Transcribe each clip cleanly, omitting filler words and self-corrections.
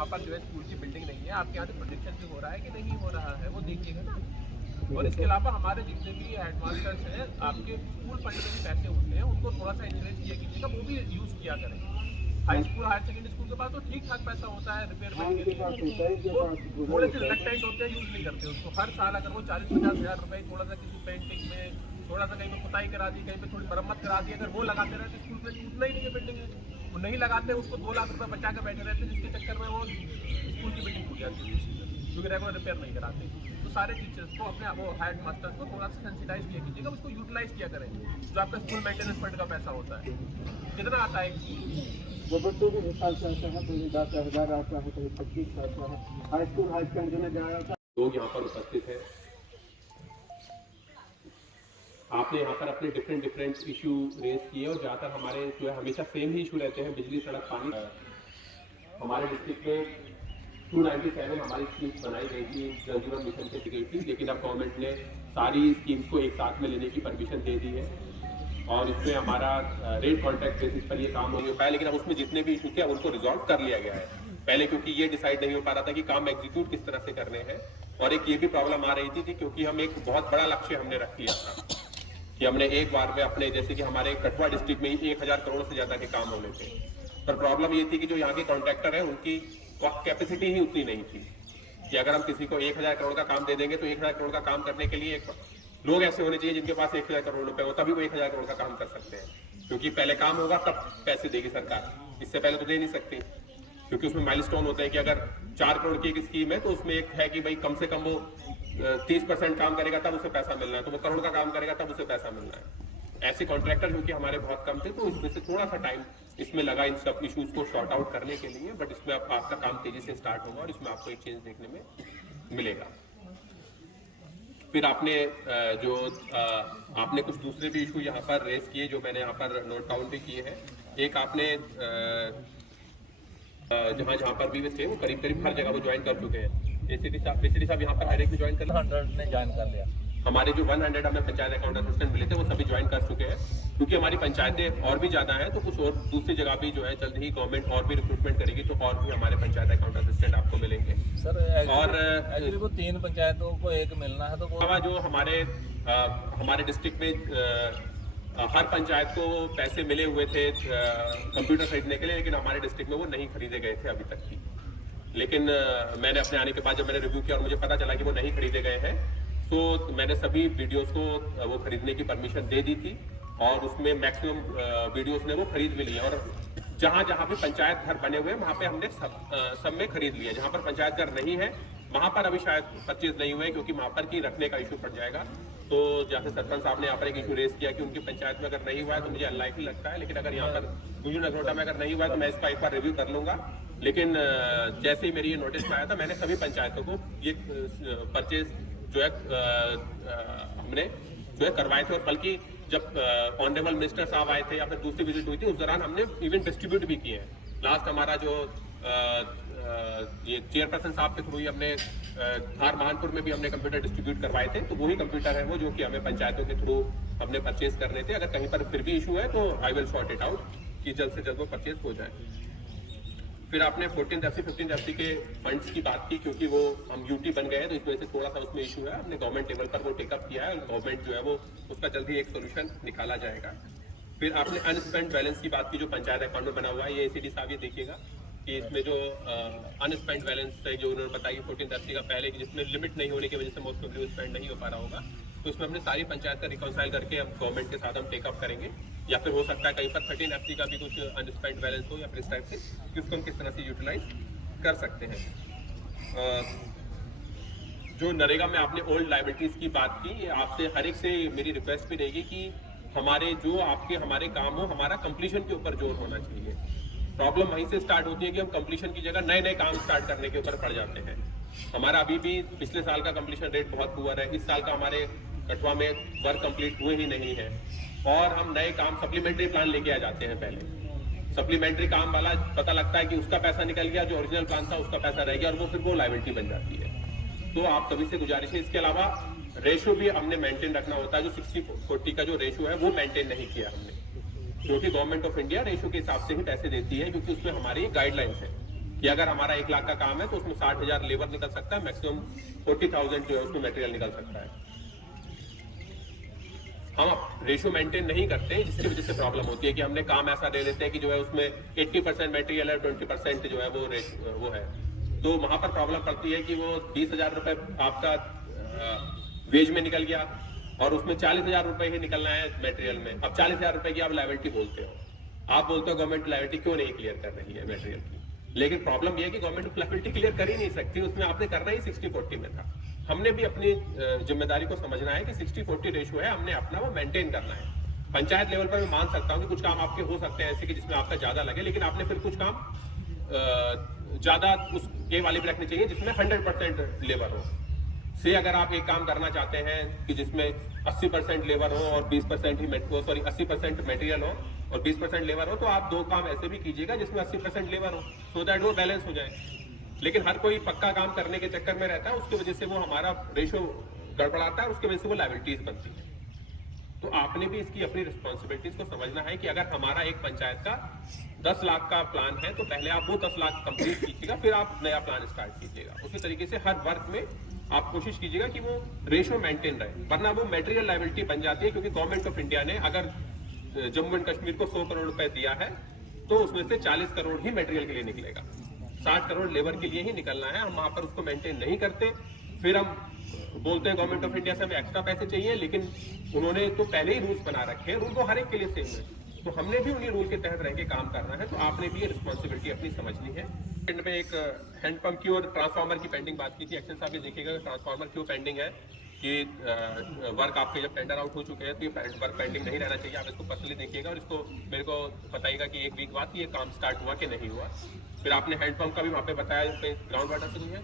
वहाँ पर जो है स्कूल की बिल्डिंग नहीं है, आपके यहाँ से प्रोजेक्शन भी हो रहा है कि नहीं हो रहा है, वो देखिएगा ना। और इसके अलावा हमारे जितने भी हेडमास्टर्स हैं, आपके स्कूल फंड में भी पैसे होते हैं, उनको थोड़ा सा इंकरेज किया कीजिएगा, वो भी यूज़ किया करें। High school higher secondary school के पास तो ठीक ठाक पैसा होता है रिपेयरमेंट के लिए, वो थोड़े से रिलेक्टेंट होते हैं, यूज़ नहीं करते उसको। हर साल अगर वो 40-50 हज़ार रुपये थोड़ा सा किसी पेंटिंग में, थोड़ा सा कहीं पर पुताई करा दी, कहीं पे थोड़ी मरम्मत करा दी, अगर वो लगाते रहते स्कूल में टूटना ही नहीं है बिल्डिंग है, वो नहीं लगाते, उसको 2 लाख रुपये बचा कर बैठे रहते हैं, जिसके चक्कर में वो स्कूल की बिल्डिंग टूट जाती है क्योंकि रेगुलर रिपेयर नहीं कराते। तो सारे टीचर्स को अपने वो हेड मास्टर्स को थोड़ा सा सेंसिटाइज किया कीजिएगा, उसको यूटिलाइज किया करें। जो आपका स्कूल मेंटेनेंस फंड का पैसा होता है कितना आता है, वो बच्चों के हिसाब से आता है, कहीं 10,000 आता है, कहीं 25 आता है। हाई स्कूल हाई सेकेंडरी में जाया था। लोग यहाँ पर उपस्थित हैं। आपने यहाँ पर अपने डिफरेंट इशू रेज किए और ज़्यादातर हमारे जो है हमेशा सेम ही इशू रहते हैं, बिजली, सड़क, पानी। हमारे डिस्ट्रिक्ट में 297 हमारी स्कीम्स बनाई गई थी जल जीवन मिशन के सिक्योरिटी, लेकिन अब गवर्नमेंट ने सारी स्कीम्स को एक साथ में लेने की परमिशन दे दी है और इसमें हमारा रेट कॉन्ट्रैक्ट बेसिस पर ये काम नहीं हो पाया। लेकिन अब उसमें जितने भी इशू थे अब उनको रिजॉल्व कर लिया गया है। पहले क्योंकि ये डिसाइड नहीं हो पा रहा था कि काम एग्जीक्यूट किस तरह से करने हैं, और एक ये भी प्रॉब्लम आ रही थी क्योंकि हम एक बहुत बड़ा लक्ष्य हमने रख लिया था कि हमने एक बार में अपने, जैसे कि हमारे कठुआ डिस्ट्रिक्ट में ही 1000 करोड़ से ज्यादा के काम होने थे, पर प्रॉब्लम ये थी कि जो यहाँ के कॉन्ट्रैक्टर है उनकी कैपेसिटी ही उतनी नहीं थी कि अगर हम किसी को 1000 करोड़ का काम दे देंगे तो 1000 करोड़ का काम करने के लिए लोग ऐसे होने चाहिए जिनके पास 1000 करोड़ रुपए हो, तभी वो 1000 करोड़ का काम कर सकते हैं। क्योंकि पहले काम होगा तब पैसे देगी सरकार, इससे पहले तो दे नहीं सकती, क्योंकि उसमें माइलस्टोन होता है कि अगर 4 करोड़ की एक स्कीम है तो उसमें एक है कि भाई कम से कम वो 30% काम करेगा तब उसे पैसा मिलना है, तो वो करोड़ का काम करेगा तब उसे पैसा मिलना है। ऐसे कॉन्ट्रैक्टर क्योंकि हमारे बहुत कम थे तो इसमें से थोड़ा सा टाइम इसमें लगा इन सब इश्यूज को शॉर्ट आउट करने के लिए, बट इसमें अब आपका काम तेजी से स्टार्ट होगा और इसमें आपको एक चेंज देखने में मिलेगा। फिर आपने आपने कुछ दूसरे भी इशू यहाँ पर रेस किए जो मैंने यहाँ पर नोट डाउन भी किए हैं। एक आपने जहाँ पर भी वे थे वो करीब हर जगह वो ज्वाइन कर चुके हैं। एसीडी साहब यहाँ पर हर एक में ज्वाइन कर 100 ने ज्वाइन कर लिया। हमारे जो 100 हमें पंचायत अकाउंट असिस्टेंट मिले थे वो सभी ज्वाइन कर चुके हैं, क्योंकि हमारी पंचायतें और भी ज्यादा हैं तो कुछ और दूसरी जगह भी जो है जल्द ही गवर्नमेंट और भी रिक्रूटमेंट करेगी तो और भी हमारे पंचायत अकाउंट असिस्टेंट आपको मिलेंगे। सर और वो 3 पंचायतों को एक मिलना है तो वो जो हमारे डिस्ट्रिक्ट में हर पंचायत को पैसे मिले हुए थे कंप्यूटर खरीदने के लिए, लेकिन हमारे डिस्ट्रिक्ट में वो नहीं खरीदे गए थे अभी तक भी। लेकिन मैंने अपने आने के बाद जब मैंने रिव्यू किया और मुझे पता चला कि वो नहीं खरीदे गए हैं तो मैंने सभी वीडियोस को वो खरीदने की परमिशन दे दी थी और उसमें मैक्सिमम वीडियोस ने वो खरीद भी लिया। और जहाँ भी पंचायत घर बने हुए हैं वहाँ पे हमने सब में खरीद लिया। जहाँ पर पंचायत घर नहीं है वहाँ पर अभी शायद परचेज नहीं हुए क्योंकि वहाँ पर की रखने का इशू पड़ जाएगा। तो जैसे सरपंच साहब ने यहाँ पर एक इशू रेज किया कि उनकी पंचायत में अगर नहीं हुआ है तो मुझे अनलाइकली लगता है, लेकिन अगर यहाँ पर गुंजू नगरोटा में अगर नहीं हुआ है तो मैं इसका एक बार रिव्यू कर लूँगा। लेकिन जैसे ही मेरी ये नोटिस आया था मैंने सभी पंचायतों को ये परचेज जो है हमने जो है करवाए थे, और बल्कि जब ऑनरेबल मिनिस्टर साहब आए थे या फिर दूसरी विजिट हुई थी उस दौरान हमने इवन डिस्ट्रीब्यूट भी किए हैं। लास्ट हमारा जो ये चेयरपर्सन साहब के थ्रू ही हमने धार महानपुर में भी हमने कंप्यूटर डिस्ट्रीब्यूट करवाए थे, तो वही कंप्यूटर है वो जो कि हमें पंचायतों के थ्रू हमने परचेज करने थे। अगर कहीं पर फिर भी इशू है तो I will sort it out कि जल्द से जल्द वो परचेज हो जाए। फिर आपने 14th FC 15th FC के फंड्स की बात की, क्योंकि वो हम यूटी बन गए हैं तो इस वजह से थोड़ा सा उसमें इशू है। हमने गवर्नमेंट लेवल पर वो टेकअप किया है और गवर्नमेंट जो है वो उसका जल्दी एक सोल्यूशन निकाला जाएगा। फिर आपने अनस्पेंड बैलेंस की बात की जो पंचायत अकाउंट में बना हुआ है। ये एसीडी साहब ये देखिएगा कि इसमें जो अनस्पेंड बैलेंस है जो उन्होंने बताई 14th FC का पहले, कि जिसमें लिमिट नहीं होने की वजह से मोस्ट प्रोबेबली स्पेंड नहीं हो पा रहा होगा, तो इसमें हमने सारी पंचायत का रिकॉन्साइल करके अब गवर्नमेंट के साथ हम टेकअप करेंगे। या फिर हो सकता है कहीं पर 13 FC का भी कुछ अनस्पेंड बैलेंस हो या फिर इस टाइप से कि उसको हम किस तरह से यूटिलाइज कर सकते हैं। जो नरेगा में आपने ओल्ड लाइबिलिटीज की बात की, आपसे हर एक से मेरी रिक्वेस्ट भी रहेगी कि हमारे जो हमारे काम हो हमारा कंप्लीशन के ऊपर जोर होना चाहिए। प्रॉब्लम वहीं से स्टार्ट होती है कि हम कंप्लीशन की जगह नए काम स्टार्ट करने के ऊपर पड़ जाते हैं। हमारा अभी भी पिछले साल का कंप्लीशन रेट बहुत पुअर है। इस साल का हमारे कठुआ में वर्क कंप्लीट हुए ही नहीं है और हम नए काम सप्लीमेंट्री प्लान लेके आ जाते हैं। पहले सप्लीमेंट्री काम वाला पता लगता है कि उसका पैसा निकल गया, जो ओरिजिनल प्लान था उसका पैसा रह गया और वो फिर वो लायबिलिटी बन जाती है। तो आप सभी से गुजारिश है। इसके अलावा रेशो भी हमने मेंटेन रखना होता है। जो 60-40 का जो रेशो है वो मेंटेन नहीं किया हमने, क्योंकि गवर्नमेंट ऑफ इंडिया रेशो के हिसाब से ही पैसे देती है, क्योंकि उसमें हमारी गाइडलाइंस है कि अगर हमारा 1 लाख का काम है तो उसमें 60,000 लेबर निकल सकता है, मैक्सिमम 40,000 जो है उसमें मटेरियल निकल सकता है। हम रेशियो मेंटेन नहीं करते हैं, जिसकी वजह से प्रॉब्लम होती है कि हमने काम ऐसा दे देते हैं कि जो है उसमें 80% मटेरियल है, 20% जो है वो है, तो वहां पर प्रॉब्लम पड़ती है कि वो 20,000 रुपए आपका वेज में निकल गया और उसमें 40,000 रुपए ही निकलना है मटेरियल में। अब 40,000 रुपए की आप लायबिलिटी बोलते हो, आप बोलते हो गवर्नमेंट लायबिलिटी क्यों नहीं क्लियर कर रही है मटेरियल की, लेकिन प्रॉब्लम यह है कि गवर्नमेंट लायबिलिटी क्लियर कर ही नहीं सकती, उसमें आपने करना ही 60-40 में था। हमने भी अपनी जिम्मेदारी को समझना है कि 60-40 रेशियो है, हमने अपना वो मेंटेन करना है। पंचायत लेवल पर मैं मान सकता हूँ कि कुछ काम आपके हो सकते हैं ऐसे कि जिसमें आपका ज्यादा लगे, लेकिन आपने फिर कुछ काम ज्यादा उसके वाले भी रखने चाहिए जिसमें 100% लेबर हो। से अगर आप एक काम करना चाहते हैं कि जिसमें 80% लेबर हो और 20% ही 80% मटेरियल हो और 20% लेबर हो, तो आप 2 काम ऐसे भी कीजिएगा जिसमें 80% लेबर हो, सो दैट वो बैलेंस हो जाए। लेकिन हर कोई पक्का काम करने के चक्कर में रहता है, उसकी वजह से वो हमारा रेशियो गड़बड़ाता है, उसकी वजह से वो लायबिलिटीज बनती है। तो आपने भी इसकी अपनी रिस्पॉन्सिबिलिटीज को समझना है कि अगर हमारा एक पंचायत का 10 लाख का प्लान है तो पहले आप वो 10 लाख कंप्लीट कीजिएगा, फिर आप नया प्लान स्टार्ट कीजिएगा। उसी तरीके से हर वर्क में आप कोशिश कीजिएगा कि वो रेशियो मेंटेन रहे, वरना वो मटेरियल लायबिलिटी बन जाती है। क्योंकि गवर्नमेंट ऑफ इंडिया ने अगर जम्मू एंड कश्मीर को 100 करोड़ रुपए दिया है तो उसमें से 40 करोड़ ही मटेरियल के लिए निकलेगा, 60 करोड़ लेबर के लिए ही निकलना है। हम वहां पर उसको मेंटेन नहीं करते, फिर हम बोलते हैं गवर्नमेंट ऑफ इंडिया से हमें एक्स्ट्रा पैसे चाहिए, लेकिन उन्होंने तो पहले ही रूल्स बना रखे हैं, रूल तो हर एक के लिए सेम है, तो हमने भी उन्हीं रूल के तहत रह के काम करना है। तो आपने भी ये रिस्पॉन्सिबिलिटी अपनी समझनी है। एंड में एक हैंडपंप की और ट्रांसफार्मर की पेंडिंग बात की थी, एक्शन साहब ये देखिएगा ट्रांसफार्मर क्यों पेंडिंग है कि वर्क आपके जब टेंडर आउट हो चुके हैं तो ये वर्क पेंडिंग नहीं रहना चाहिए। आप इसको पर्सनली देखिएगा और इसको मेरे को बताइएगा कि 1 वीक बाद ये काम स्टार्ट हुआ कि नहीं हुआ। फिर आपने हैंडपंप का भी वहाँ पे बताया ग्राउंड वाटर से नहीं है,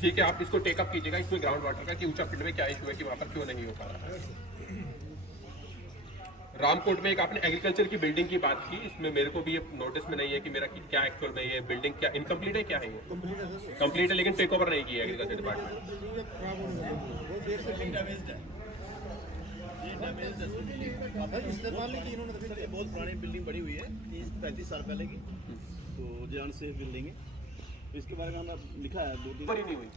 ठीक है, आप इसको टेकअप कीजिएगा इसमें ग्राउंड वाटर का कि ऊंचा फील्ड में क्या इशू है कि वहाँ पर क्यों नहीं हो पा रहा है। रामकोट में एक आपने एग्रीकल्चर की बिल्डिंग की बात की, इसमें मेरे को भी ये नोटिस में नहीं है कि मेरा क्या एक्चुअल में ये बिल्डिंग क्या इनकम्प्लीट है, क्या है ये कंप्लीट है लेकिन टेक ओवर नहीं किया एग्रीकल्चर डिपार्टमेंट। बहुत पुरानी बिल्डिंग बनी हुई है, 30-35 साल पहले की, तो जान सेफ बिल्डिंग है। इसके बारे में हमने लिखा है 2-3 नहीं हुई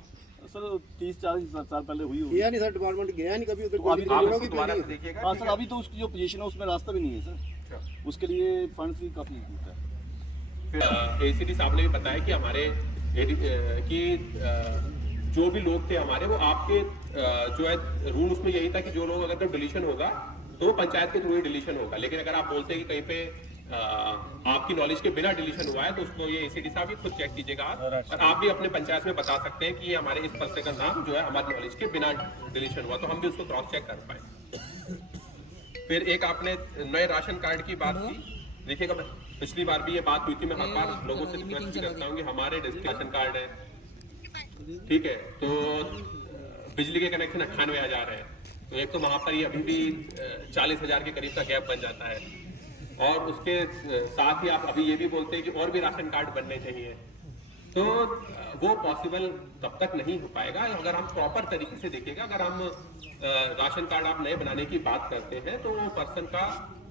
सर, 30-40 साल पहले हुई गया नहीं सर, डिपार्टमेंट गया नहीं कभी उधर। दोबारा से देखिएगा। हाँ सर, अभी तो उसकी जो पोजीशन है उसमें रास्ता भी नहीं है सर, उसके लिए फंड्स भी काफी है। एसीडी साहब ने भी बताया कि हमारे कि जो भी लोग थे हमारे वो आपके जो है रूल उसमें यही था कि जो लोग अगर डिलीशन होगा तो पंचायत के थ्रू ही डिलीशन होगा, लेकिन अगर आप बोलते हैं कि कहीं पे आपकी नॉलेज के बिना डिलीशन हुआ है तो उसको ये एसीडी साहब भी खुद चेक कीजिएगा आप, और आप भी अपने पंचायत में बता सकते हैं कि ये हमारे इस पर्सन का नाम जो है हमारी नॉलेज के बिना डिलीशन हुआ, तो हम भी उसको क्रॉस चेक कर पाए। फिर एक आपने नए राशन कार्ड की बात की, देखिएगा पिछली बार भी ये बात हुई थी, मैं हर बार लोगों से रिक्वेस्ट करता हूँ कि हमारे डिस्ट्रिक्ट राशन कार्ड है, ठीक है, तो बिजली के कनेक्शन 98,000 है, तो एक तो वहां पर ये अभी भी 40,000 के करीब का गैप बन जाता है, और उसके साथ ही आप अभी ये भी बोलते हैं कि और भी राशन कार्ड बनने चाहिए, तो वो पॉसिबल तब तक नहीं हो पाएगा अगर हम प्रॉपर तरीके से देखिएगा। अगर हम राशन कार्ड आप नए बनाने की बात करते हैं तो वो पर्सन का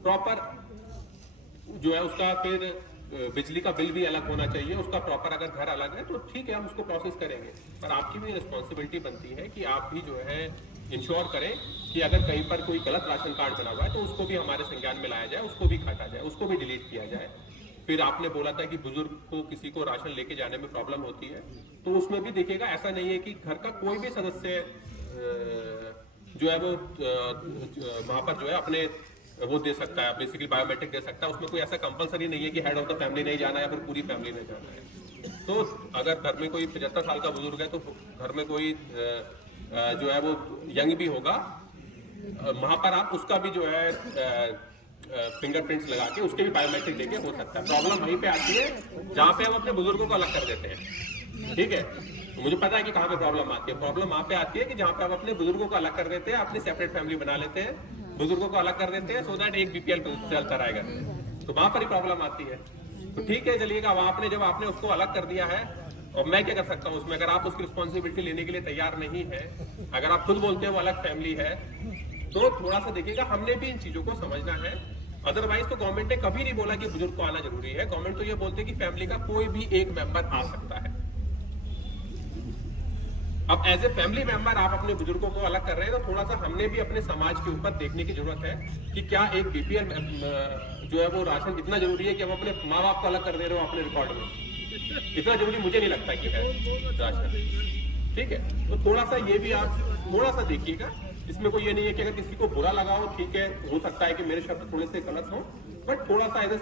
प्रॉपर जो है उसका फिर बिजली का बिल भी अलग होना चाहिए, उसका प्रॉपर अगर घर अलग है तो ठीक है हम उसको प्रोसेस करेंगे, पर आपकी भी रिस्पॉन्सिबिलिटी बनती है कि आप भी जो है इंश्योर करें कि अगर कहीं पर कोई गलत राशन कार्ड बना हुआ है तो उसको भी हमारे संज्ञान में लाया जाए, उसको भी काटा जाए, उसको भी डिलीट किया जाए। फिर आपने बोला था कि बुजुर्ग को किसी को राशन लेके जाने में प्रॉब्लम होती है, तो उसमें भी देखिएगा ऐसा नहीं है कि घर का कोई भी सदस्य जो है वो वहाँ पर जो है अपने वो दे सकता है, बेसिकली बायोमेट्रिक दे सकता है, उसमें कोई ऐसा कंपलसरी नहीं है कि हेड ऑफ द फैमिली नहीं जाना है या फिर पूरी फैमिली नहीं जाना है। तो अगर घर में कोई 75 साल का बुजुर्ग है तो घर में कोई जो है वो यंग भी होगा, वहां पर आप उसका भी जो है फिंगरप्रिंट्स लगा के उसके भी बायोमेट्रिक देके हो सकता है। प्रॉब्लम वहीं पे आती है जहाँ पे हम अपने बुजुर्गों को अलग कर देते हैं, ठीक है, तो मुझे पता है कि कहाँ पे प्रॉब्लम आती है। प्रॉब्लम वहाँ पे आती है कि जहाँ पे हम अपने बुजुर्गों को अलग कर देते हैं, अपनी सेपरेट फैमिली बना लेते हैं, बुजुर्गों को अलग कर देते हैं, सो दैट एक बीपीएल चलता रहेगा, तो वहां पर ही प्रॉब्लम आती है। तो ठीक है चलिएगा, वहां आपने जब आपने उसको अलग कर दिया है, और मैं क्या कर सकता हूँ उसमें, अगर आप उसकी रिस्पॉन्सिबिलिटी लेने के लिए तैयार नहीं है, अगर आप खुद बोलते हैं वो अलग फैमिली है, तो थोड़ा सा देखिएगा, हमने भी इन चीजों को समझना है अदरवाइज तो गवर्नमेंट ने कभी नहीं बोला कि बुजुर्ग को आना जरूरी है। गवर्नमेंट तो ये बोलते हैं कि फैमिली का कोई भी एक मेंबर आ सकता है। अब एज ए फैमिली मेंबर आप अपने बुजुर्गों को अलग कर रहे हैं, तो थोड़ा सा हमने भी अपने समाज के ऊपर देखने की जरूरत है कि क्या एक बीपीएल जो है वो राशन इतना जरूरी है कि हम अपने माँ बाप को अलग कर दे रहे हो अपने रिकॉर्ड में। इतना जरूरी मुझे नहीं लगता कि है राशन। ठीक है, तो थोड़ा सा ये भी आप थोड़ा सा देखिएगा। इसमें कोई ये नहीं है कि अगर किसी को बुरा लगा हो, ठीक है, हो सकता है कि मेरे शब्द थोड़े से गलत हो, बट थोड़ा सा एज ए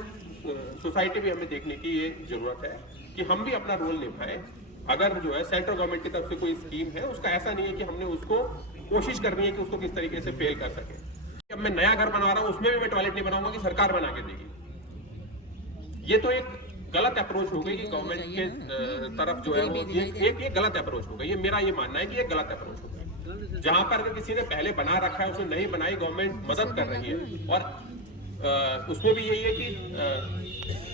सोसाइटी भी हमें देखने की ये जरूरत है कि हम भी अपना रोल निभाएं। अगर जो है सेंट्रल गवर्नमेंट की तरफ से कोई स्कीम है, उसका ऐसा नहीं है कि हमने उसको कोशिश करनी है कि उसको किस तरीके से फेल कर सके। अब मैं नया घर बनवा रहा हूं, उसमें भी मैं टॉयलेट नहीं बनाऊंगा कि सरकार बना के देगी। ये तो एक गलत अप्रोच हो गई कि गवर्नमेंट के तरफ जो है वो एक गलत अप्रोच हो गई। ये मेरा ये मानना है कि ये गलत अप्रोच हो गया। जहां पर अगर किसी ने पहले बना रखा है, उसने नहीं बनाई, गवर्नमेंट मदद कर रही है। और उसमें भी यही है कि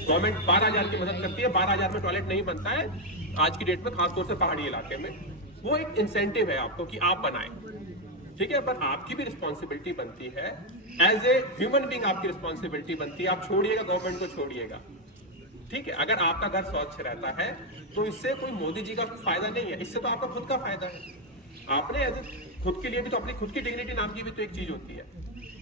गवर्नमेंट 12,000 की मदद करती है, 12,000 में टॉयलेट नहीं बनता है आज की डेट में, खासतौर से पहाड़ी इलाके में। वो एक इंसेंटिव है आपको कि आप बनाएं, ठीक है, पर आपकी भी रिस्पॉन्सिबिलिटी बनती है। एज ए ह्यूमन बीइंग आपकी रिस्पॉन्सिबिलिटी बनती है। आप छोड़िएगा, गवर्नमेंट को छोड़िएगा, ठीक है। अगर आपका घर स्वच्छ रहता है तो इससे कोई मोदी जी का फायदा नहीं है, इससे तो आपका खुद का फायदा है। आपने एज ए खुद के लिए भी तो अपनी खुद की डिग्निटी नाम की भी तो एक चीज होती है।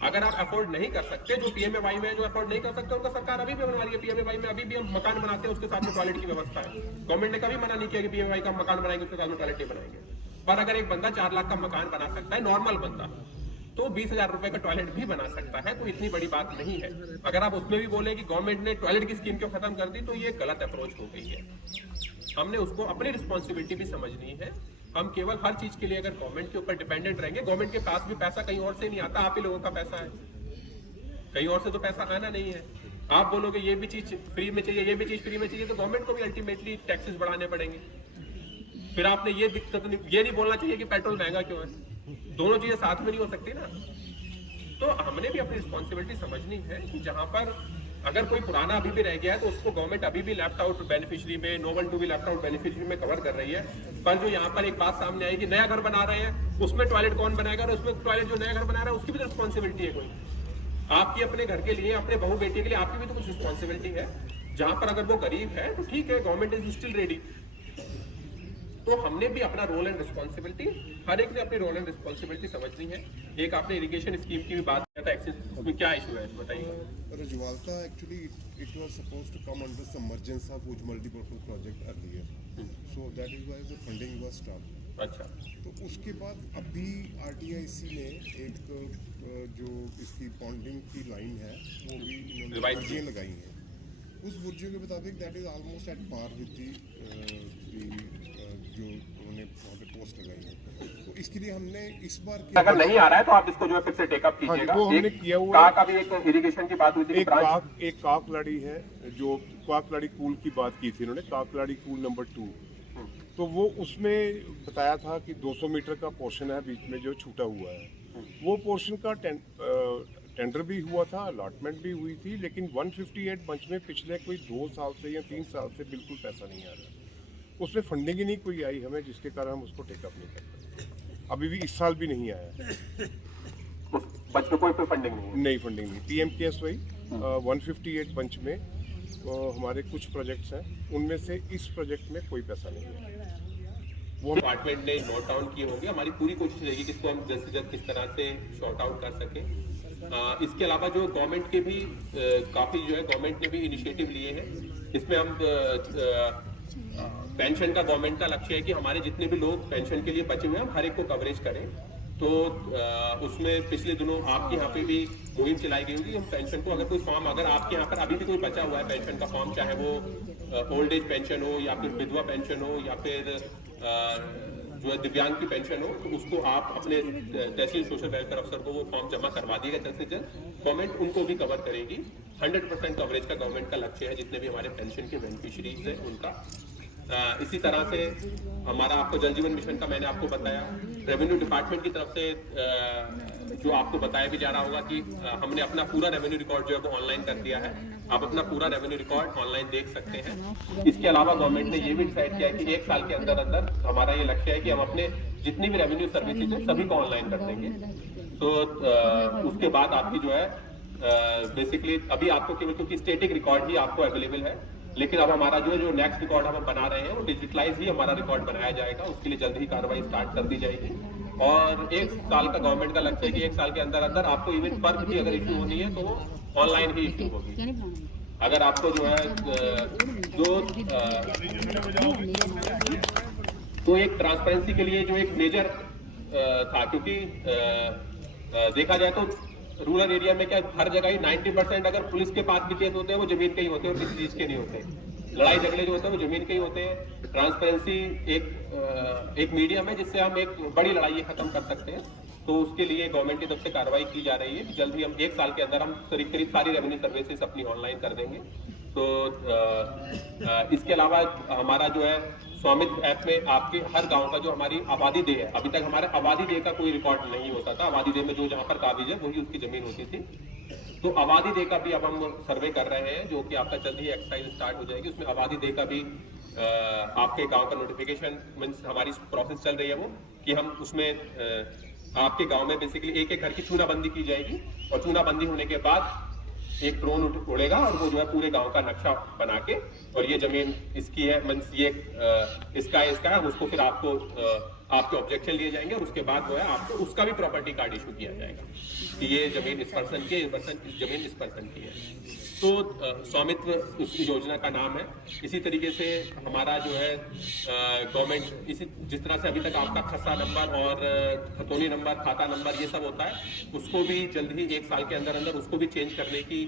अगर आप अफोर्ड नहीं कर सकते, जो पीएमएवाई में जो अफोर्ड नहीं कर सकते, उनका सरकार अभी भी बनवा रही है। पीएमएवाई में अभी भी हम मकान बनाते हैं, उसके साथ में टॉयलेट की व्यवस्था है। गवर्नमेंट ने कभी मना नहीं किया कि पीएमएवाई का मकान बनाएंगे उसके साथ में टॉयलेट नहीं बनाएंगे। पर अगर एक बंदा 4 लाख का मकान बना सकता है, नॉर्मल बंदा, तो 20,000 रुपए का टॉयलेट भी बना सकता है। तो इतनी बड़ी बात नहीं है। अगर आप उसमें भी बोले कि गवर्नमेंट ने टॉयलेट की स्कीम क्यों खत्म कर दी, तो ये गलत अप्रोच हो गई है। हमने उसको अपनी रिस्पॉन्सिबिलिटी भी समझनी है। हम केवल हर चीज के लिए अगर गवर्नमेंट के ऊपर डिपेंडेंट रहेंगे, गवर्नमेंट के पास भी पैसा कहीं और से नहीं आता, आप ही लोगों का पैसा है, कहीं और से तो पैसा आना नहीं है। आप बोलोगे ये भी चीज फ्री में चाहिए, ये भी चीज फ्री में चाहिए, तो गवर्नमेंट को भी अल्टीमेटली टैक्सेस बढ़ाने पड़ेंगे। फिर आपने ये दिक्कत ये नहीं बोलना चाहिए कि पेट्रोल महंगा क्यों है। दोनों चीजें साथ में नहीं हो सकती ना। तो हमने भी अपनी रिस्पॉन्सिबिलिटी समझनी है कि जहां पर अगर कोई पुराना अभी भी रह गया है, तो उसको गवर्नमेंट अभी भी लेफ्ट आउट बेनिफिशियरी में, no one to be left out beneficiary में कवर कर रही है। पर जो यहाँ पर एक बात सामने आई कि नया घर बना रहे हैं, उसमें टॉयलेट कौन बनाएगा, और उसमें टॉयलेट जो नया घर बना रहा है उसकी भी रिस्पॉन्सिबिलिटी है कोई। आपकी अपने घर के लिए, अपने बहू बेटी के लिए आपकी भी तो कुछ रिस्पॉन्सिबिलिटी है। जहां पर अगर वो गरीब है तो ठीक है, गवर्नमेंट इज स्टिल रेडी। तो हमने भी अपना रोल एंड रिस्पॉन्सिबिलिटी, हर एक ने अपनी रोल एंड रिस्पॉन्सिबिलिटी समझनी है। एक आपने इरिगेशन स्कीम की भी बात किया था, एक्सेस, उसमें क्या इशू है बताइए। Rajwalta actually it was supposed to come under submergence of Bhuj multipurpose project earlier, so that is why the funding was stopped. अच्छा, तो उसके बाद अभी RTIC ने एक जो इसकी पॉन्डिंग की लाइन है वो भी इन्होंने Revised बुर्जियाँ लगाई हैं। उस बुर्जियों के मुताबिक that is almost at par with the जो उन्होंने वहाँ पे पोस्ट लगाई है। तो इसके लिए हमने इस बार अगर नहीं आ रहा है तो आप इसको जो है फिर से टेकअप कीजिएगा। वो हमने किया हुआ है। का भी एक इरिगेशन की बात हुई थी, एक काकलाड़ी है, जो काकलाड़ी कूल की बात की थी इन्होंने, काकलाड़ी कूल नंबर 2, तो वो उसमें बताया था कि 200 मीटर का पोर्शन है बीच में जो छूटा हुआ है। वो पोर्शन का टेंडर भी हुआ था, अलॉटमेंट भी हुई थी, लेकिन 158 बंच में पिछले कोई 2 साल से या 3 साल से बिल्कुल पैसा नहीं आ रहा। उसमें फंडिंग ही नहीं कोई आई हमें, जिसके कारण हम उसको टेकअप नहीं करते। अभी भी इस साल भी नहीं आया, बच्चों को कोई फंडिंग नहीं है। नहीं फंडिंग नहीं। PMKSY 158 बंच में हमारे कुछ प्रोजेक्ट्स हैं, उनमें से इस प्रोजेक्ट में कोई पैसा नहीं है। वो डिपार्टमेंट ने नोट डाउन किए होंगे। हमारी पूरी कोशिश रहेगी कि इसको हम जल्द से जल्द किस तरह से शॉर्ट आउट कर सकें। इसके अलावा जो गवर्नमेंट के भी काफ़ी जो है गवर्नमेंट ने भी इनिशिएटिव लिए हैं। इसमें हम पेंशन का गवर्नमेंट का लक्ष्य है कि हमारे जितने भी लोग पेंशन के लिए बचे हुए हैं, हम हर एक को कवरेज करें। तो उसमें पिछले दिनों आपके यहाँ पे भी मुहिम चलाई गई होगी। हम पेंशन को अगर कोई फॉर्म, अगर आपके यहाँ पर अभी भी कोई बचा हुआ है पेंशन का फॉर्म, चाहे वो ओल्ड एज पेंशन हो या फिर विधवा पेंशन हो या फिर जो है दिव्यांग की पेंशन हो, तो उसको आप अपने तहसील सोशल वेलफेयर अफसर को वो फॉर्म जमा करवा दिएगा जल्द से जल्द। गवर्नमेंट उनको भी कवर करेगी। 100% कवरेज का गवर्नमेंट का लक्ष्य है जितने भी हमारे पेंशन के बेनिफिशरीज हैं उनका। इसी तरह से हमारा आपको जल जीवन मिशन का मैंने आपको बताया। रेवेन्यू डिपार्टमेंट की तरफ से जो आपको बताया भी जा रहा होगा कि हमने अपना पूरा रेवेन्यू रिकॉर्ड जो है वो ऑनलाइन कर दिया है। आप अपना पूरा रेवेन्यू रिकॉर्ड ऑनलाइन देख सकते हैं। इसके अलावा गवर्नमेंट ने ये भी डिसाइड किया है कि 1 साल के अंदर अंदर हमारा ये लक्ष्य है कि हम अपने जितनी भी रेवेन्यू सर्विसेज है सभी को ऑनलाइन कर देंगे। तो उसके बाद आपकी जो है बेसिकली अभी आपको केवल क्योंकि स्टैटिक रिकॉर्ड ही आपको अवेलेबल है, लेकिन अब हमारा जो नेक्स्ट रिकॉर्ड हम बना रहे हैं वो डिजिटलाइज ही हमारा रिकॉर्ड बनाया जाएगा। उसके लिए जल्द ही कार्रवाई स्टार्ट कर दी जाएगी और 1 साल का गवर्नमेंट का लक्ष्य है कि 1 साल के अंदर अंदर आपको इवन फर्क भी अगर इश्यू होनी है तो वो ऑनलाइन ही इश्यू होगी। अगर आपको जो है तो एक ट्रांसपेरेंसी के लिए जो एक मेजर था, क्योंकि देखा जाए तो रूरल एरिया में क्या हर जगह ही 90% अगर पुलिस के पास भी केस होते हैं वो जमीन के ही होते हैं और किसी चीज के नहीं होते। लड़ाई झगड़े जो होते हैं वो जमीन के ही होते हैं। ट्रांसपेरेंसी एक मीडियम है जिससे हम एक बड़ी लड़ाई खत्म कर सकते हैं। तो उसके लिए गवर्नमेंट की तरफ से कार्रवाई की जा रही है कि जल्द ही हम 1 साल के अंदर हम करीब सारी रेवेन्यू सर्विसेज अपनी ऑनलाइन कर देंगे। तो इसके अलावा हमारा जो है स्वामित्व ऐप में आपके हर गांव का जो हमारी आबादी देह है, अभी तक हमारे आबादी देह का कोई रिकॉर्ड नहीं होता था। आबादी देह में जो जहां पर काबिज है वही उसकी जमीन होती थी। तो आबादी देह का भी अब हम सर्वे कर रहे हैं, जो कि आपका जल्द ही एक्सरसाइज स्टार्ट हो जाएगी। उसमें आबादी देह का भी आपके गांव का नोटिफिकेशन मीन्स हमारी प्रोसेस चल रही है वो कि हम उसमें आपके गांव में बेसिकली एक घर की चूनाबंदी की जाएगी और चूनाबंदी होने के बाद एक ड्रोन उड़ेगा और वो जो है पूरे गांव का नक्शा बना के और ये जमीन इसकी है मीन्स ये इसका है हम उसको फिर आपको आपके ऑब्जेक्शन लिए जाएंगे और उसके बाद जो है आपको उसका भी प्रॉपर्टी कार्ड इशू किया जाएगा कि ये जमीन इस पर्सन की है, जमीन इस पर्सन की है। तो स्वामित्व उस योजना का नाम है। इसी तरीके से हमारा जो है गवर्नमेंट इसी जिस तरह से अभी तक आपका खसरा नंबर और खतौनी नंबर, खाता नंबर ये सब होता है, उसको भी जल्द ही 1 साल के अंदर अंदर उसको भी चेंज करने की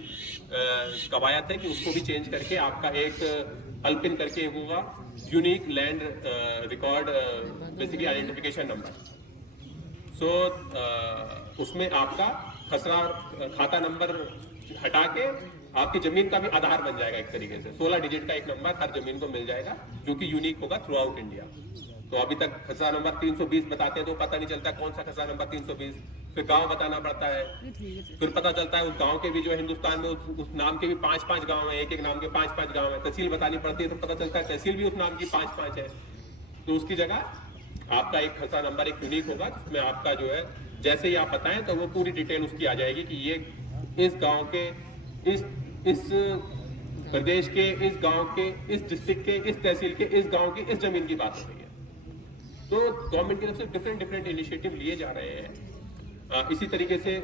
कवायद है कि उसको भी चेंज करके आपका एक अल्पिन करके होगा unique land record basically identification number. So उसमें आपका खसरा खाता नंबर हटा के आपकी जमीन का भी आधार बन जाएगा एक तरीके से। 16 डिजिट का एक नंबर हर जमीन को मिल जाएगा जो कि यूनिक होगा थ्रू आउट इंडिया। तो अभी तक खसरा नंबर 320 बताते हैं तो पता नहीं चलता कौन सा खसरा नंबर 320, फिर गांव बताना पड़ता है, फिर पता चलता है उस गांव के भी जो है हिंदुस्तान में उस नाम के भी 5-5 गांव है, एक नाम के 5-5 गांव है। तहसील बतानी पड़ती है तो पता चलता है तहसील भी उस नाम की 5-5 है। तो उसकी जगह आपका एक खसरा नंबर एक यूनिक होगा जिसमें आपका जो है जैसे ही आप बताएं तो वो पूरी डिटेल उसकी आ जाएगी कि ये इस गांव के इस प्रदेश के इस गांव के इस डिस्ट्रिक्ट के इस तहसील के इस गांव की इस जमीन की बात हो रही है। तो गवर्नमेंट की तरफ से डिफरेंट इनिशिएटिव लिए जा रहे हैं। इसी तरीके से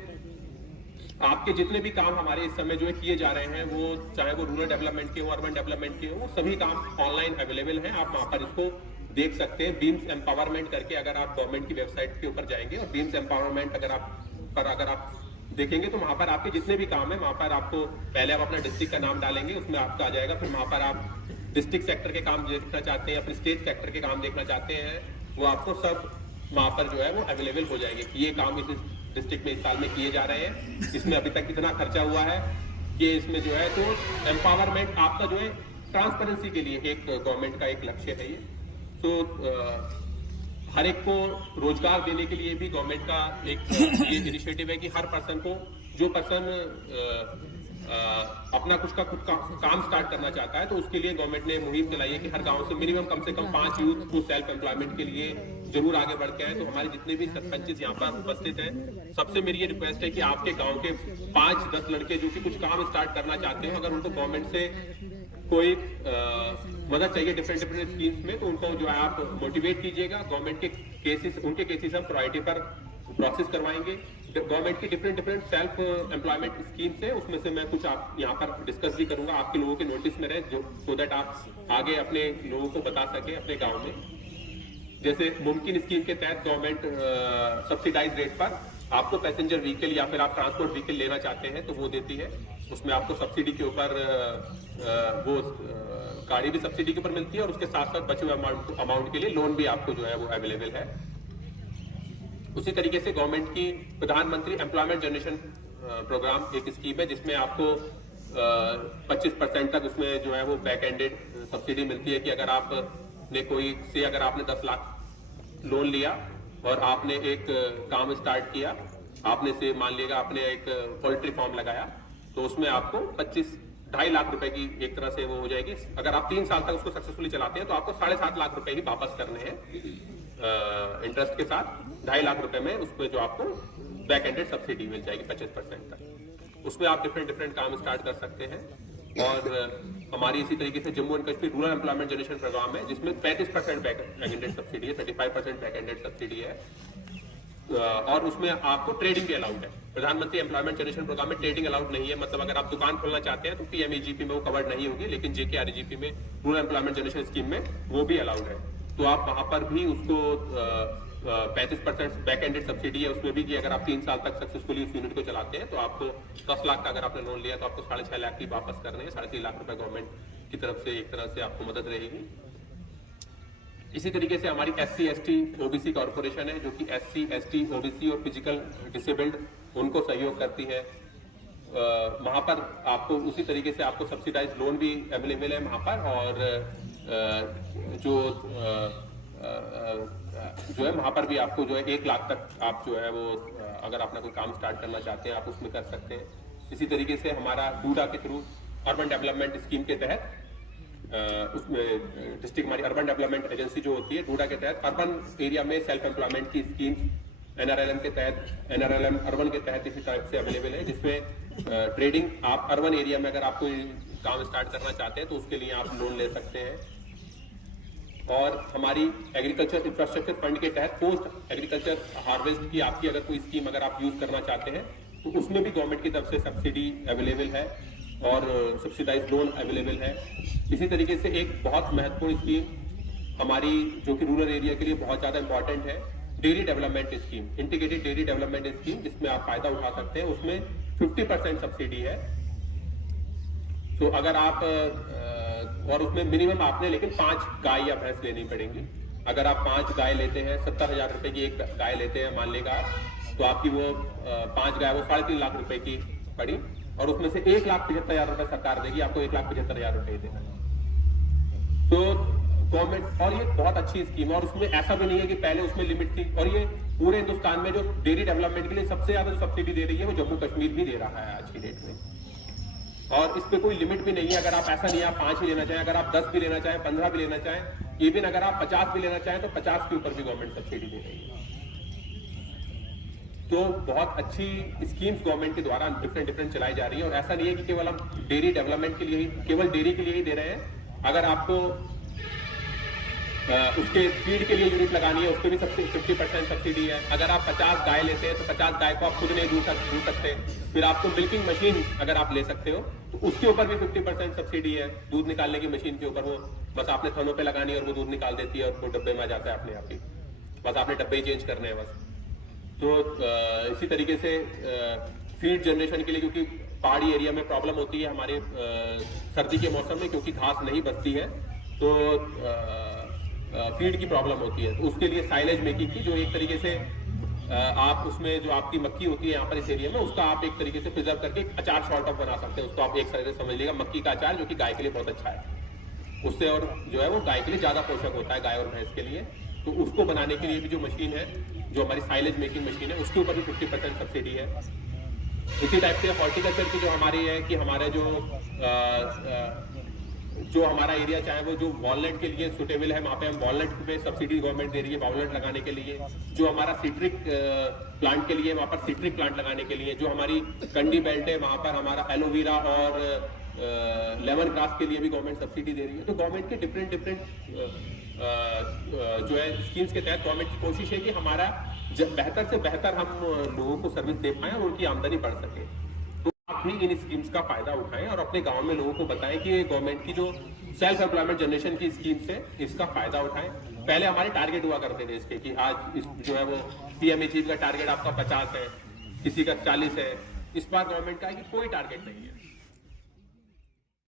आपके जितने भी काम हमारे इस समय जो है किए जा रहे हैं वो चाहे वो रूरल डेवलपमेंट के हो, अर्बन डेवलपमेंट के हो, वो सभी काम ऑनलाइन अवेलेबल हैं। आप वहां पर इसको देख सकते हैं। बीम्स एम्पावरमेंट करके अगर आप गवर्नमेंट की वेबसाइट के ऊपर जाएंगे और बीम्स एम्पावरमेंट अगर आप देखेंगे तो वहां पर आपके जितने भी काम है वहां पर आपको पहले आप अपना डिस्ट्रिक्ट का नाम डालेंगे, उसमें आपका आ जाएगा। फिर वहां पर आप डिस्ट्रिक्ट सेक्टर के काम देखना चाहते हैं या फिर स्टेट सेक्टर के काम देखना चाहते हैं, वो आपको सब वहां पर जो है वो अवेलेबल हो जाएंगे कि ये काम इस डिस्ट्रिक्ट में इस साल में किए जा रहे हैं, इसमें अभी तक कितना खर्चा हुआ है, कि इसमें जो है तो एम्पावरमेंट आपका जो है ट्रांसपेरेंसी के लिए एक गवर्नमेंट का एक लक्ष्य है ये। तो हर एक को रोजगार देने के लिए भी गवर्नमेंट का एक ये इनिशिएटिव है कि हर पर्सन को जो पर्सन अपना खुद का काम स्टार्ट करना चाहता है तो उसके लिए गवर्नमेंट ने मुहिम चलाई है कि हर गांव से मिनिमम कम से कम 5 यूथ को सेल्फ एम्प्लॉयमेंट के लिए जरूर आगे बढ़ के आए। तो हमारे जितने भी सरपंच यहाँ पर उपस्थित हैं, सबसे मेरी ये रिक्वेस्ट है कि आपके गांव के 5-10 लड़के जो कि कुछ काम स्टार्ट करना चाहते हो, अगर उनको गवर्नमेंट से कोई मदद चाहिए डिफरेंट स्कीम्स में तो उनको जो है आप मोटिवेट कीजिएगा। गवर्नमेंट के केसेस उनके केसेस हम प्रायोरिटी पर प्रोसेस करवाएंगे। गवर्नमेंट की डिफरेंट सेल्फ एम्प्लॉयमेंट स्कीम्स है, उसमें से मैं कुछ आप यहाँ पर डिस्कस भी करूंगा, आपके लोगों के नोटिस में रहे जो सो दैट आप आगे अपने लोगों को बता सके अपने गांव में। जैसे मुमकिन स्कीम के तहत गवर्नमेंट सब्सिडाइज रेट पर आपको पैसेंजर व्हीकल या फिर आप ट्रांसपोर्ट व्हीकल लेना चाहते हैं तो वो देती है। उसमें आपको सब्सिडी के ऊपर वो गाड़ी भी सब्सिडी के ऊपर मिलती है और उसके साथ साथ बचे हुए अमाउंट के लिए लोन भी आपको जो है वो अवेलेबल है। उसी तरीके से गवर्नमेंट की प्रधानमंत्री एम्प्लॉयमेंट जनरेशन प्रोग्राम एक स्कीम है जिसमें आपको 25% तक उसमें जो है वो बैक एंडेड सब्सिडी मिलती है कि अगर आपने कोई से अगर आपने 10 लाख लोन लिया और आपने एक काम स्टार्ट किया, आपने से मान लिएगा आपने एक पोल्ट्री फार्म लगाया तो उसमें आपको 2.5 लाख रुपए की एक तरह से वो हो जाएगी। अगर आप 3 साल तक उसको सक्सेसफुली चलाते हैं तो आपको 7.5 लाख रुपए ही वापस करने हैं इंटरेस्ट के साथ। 2.5 लाख रुपए में उसमें जो आपको बैक एंडेड सब्सिडी मिल जाएगी 25% तक। उसमें आप डिफरेंट काम स्टार्ट कर सकते हैं। और हमारी इसी तरीके से Jammu and Kashmir rural employment generation programme है, जिसमें 35% बैक एंडेड सब्सिडी है, 35% बैक एंडेड सब्सिडी है। और उसमें आपको ट्रेडिंग भी अलाउड है। प्रधानमंत्री एम्प्लॉयमेंट जनरेशन प्रोग्राम में ट्रेडिंग अलाउड नहीं है, मतलब अगर आप दुकान खोलना चाहते हैं तो पीएमईजीपी में वो कवर्ड नहीं होगी, लेकिन जेकेआरईजीपी में रूरल एम्प्लॉयमेंट जनरेशन स्कीम में वो भी अलाउड है। तो आप वहां पर भी उसको 35% बैक एंडेड सब्सिडी है उसमें भी, कि अगर आप 3 साल तक सक्सेसफुली उस यूनिट को चलाते हैं तो आपको 10 लाख का अगर आपने लोन लिया तो आपको 6.5 लाख की वापस करने हैं। 3.5 लाख रुपए गवर्नमेंट की तरफ से एक तरह से आपको मदद रहेगी। इसी तरीके से हमारी SC ST OBC कॉर्पोरेशन है, जो कि SC ST OBC और फिजिकल डिसेबल्ड उनको सहयोग करती है। वहाँ पर आपको उसी तरीके से आपको सब्सिडाइज लोन भी अवेलेबल है वहाँ पर। और जो है वहाँ पर भी आपको जो है 1 लाख तक आप जो है वो अगर अपना कोई काम स्टार्ट करना चाहते हैं आप उसमें कर सकते हैं। इसी तरीके से हमारा डूडा के थ्रू अर्बन डेवलपमेंट स्कीम के तहत उसमें डिस्ट्रिक्ट हमारी अर्बन डेवलपमेंट एजेंसी जो होती है, डूडा के तहत अर्बन एरिया में सेल्फ एम्प्लॉयमेंट की स्कीम्स NRLM के तहत, NRLM अर्बन के तहत इसी टाइप से अवेलेबल है, जिसमें ट्रेडिंग आप अर्बन एरिया में अगर आप कोई काम स्टार्ट करना चाहते हैं तो उसके लिए आप लोन ले सकते हैं। और हमारी एग्रीकल्चर इंफ्रास्ट्रक्चर फंड के तहत पोस्ट एग्रीकल्चर हार्वेस्ट की आपकी अगर कोई स्कीम अगर आप यूज करना चाहते हैं तो उसमें भी गवर्नमेंट की तरफ से सब्सिडी अवेलेबल है और सब्सिडाइज लोन अवेलेबल है। इसी तरीके से एक बहुत महत्वपूर्ण स्कीम हमारी जो कि रूरल एरिया के लिए बहुत ज्यादा इंपॉर्टेंट है, dairy development scheme, integrated dairy development scheme, जिसमें आप फायदा उठा सकते हैं। उसमें 50% सब्सिडी है। तो अगर आप और उसमें मिनिमम आपने लेकिन 5 गाय या भैंस लेनी पड़ेंगी। अगर आप 5 गाय लेते हैं, 70,000 रुपए की एक गाय लेते हैं मान लेगा, तो आपकी वो 5 गाय वो 3.5 लाख रुपए की पड़ी और उसमें से 1,75,000 रुपए सरकार देगी, आपको 1,75,000 रुपए देना। तो गवर्नमेंट, और ये बहुत अच्छी स्कीम है। और उसमें ऐसा भी नहीं है कि पहले उसमें लिमिट थी, और ये पूरे हिंदुस्तान में जो डेयरी डेवलपमेंट के लिए सबसे ज्यादा सब्सिडी दे रही है वो जम्मू कश्मीर भी दे रहा है आज की डेट में। और इस पे कोई लिमिट भी नहीं है। अगर आप ऐसा नहीं है आप 5 ही लेना चाहें, अगर आप 10 भी लेना चाहें, 15 भी लेना चाहें, इवन अगर आप 50 भी लेना चाहें तो 50 के ऊपर भी गवर्नमेंट सब्सिडी दे रही है। तो बहुत अच्छी स्कीम्स गवर्नमेंट के द्वारा डिफरेंट चलाई जा रही है। और ऐसा नहीं है कि केवल हम डेयरी डेवलपमेंट के लिए ही, केवल डेयरी के लिए ही दे रहे हैं। अगर आपको उसके फीड के लिए यूनिट लगानी है उसके भी 50% सब्सिडी है। अगर आप 50 गाय लेते हैं तो 50 गाय को आप खुद नहीं दूध सकते। फिर आपको मिल्किंग मशीन अगर आप ले सकते हो तो उसके ऊपर भी 50% सब्सिडी है। दूध निकालने की मशीन के ऊपर, वो बस आपने थनों पे लगानी है और वो दूध निकाल देती है और वो डब्बे में आ जाता है अपने आप ही, बस आपने डब्बे ही चेंज करने हैं बस। तो इसी तरीके से फीड जनरेशन के लिए, क्योंकि पहाड़ी एरिया में प्रॉब्लम होती है हमारे सर्दी के मौसम में, क्योंकि घास नहीं बचती है तो फीड की प्रॉब्लम होती है। तो उसके लिए साइलेज मेकिंग की, जो एक तरीके से आप उसमें जो आपकी मक्की होती है यहाँ पर इस एरिया में, उसका आप एक तरीके से प्रिजर्व करके एक अचार शॉर्ट ऑफ बना सकते हैं। उसको आप एक तरह से समझ लीजिएगा मक्की का अचार, जो कि गाय के लिए बहुत अच्छा है। उससे और जो है वो गाय के लिए ज्यादा पोषक होता है, गाय और भैंस के लिए। तो उसको बनाने के लिए भी जो मशीन है, जो हमारी साइलेज मेकिंग मशीन है, उसके ऊपर भी 50% सब्सिडी है। इसी टाइप से हॉर्टिकल्चर की जो हमारी है कि हमारे जो हमारा एरिया चाहे वो जो वॉलनट के लिए सुटेबल है, वहाँ पे हम वॉलनट पे सब्सिडी गवर्नमेंट दे रही है वॉलनट लगाने के लिए। जो हमारा सिट्रिक प्लांट के लिए, वहाँ पर सिट्रिक प्लांट लगाने के लिए। जो हमारी कंडी बेल्ट है वहाँ पर हमारा एलोवेरा और लेमन ग्रास के लिए भी गवर्नमेंट सब्सिडी दे रही है। तो गवर्नमेंट के डिफरेंट जो है स्कीम्स के तहत गवर्नमेंट की कोशिश है कि हमारा बेहतर से बेहतर हम लोगों को सर्विस दे पाएं और उनकी आमदनी बढ़ सके। तो आप भी इन स्कीम्स का फायदा उठाएं और अपने गांव में लोगों को बताएं कि गवर्नमेंट की जो सेल्फ एम्प्लॉयमेंट जनरेशन की स्कीम्स है इसका फायदा उठाएं। पहले हमारे टारगेट हुआ करते थे इसके कि आज इस जो है वो पीएमएजी का टारगेट आपका 50 है, किसी का 40 है। इस बार गवर्नमेंट का है कि कोई टारगेट नहीं है।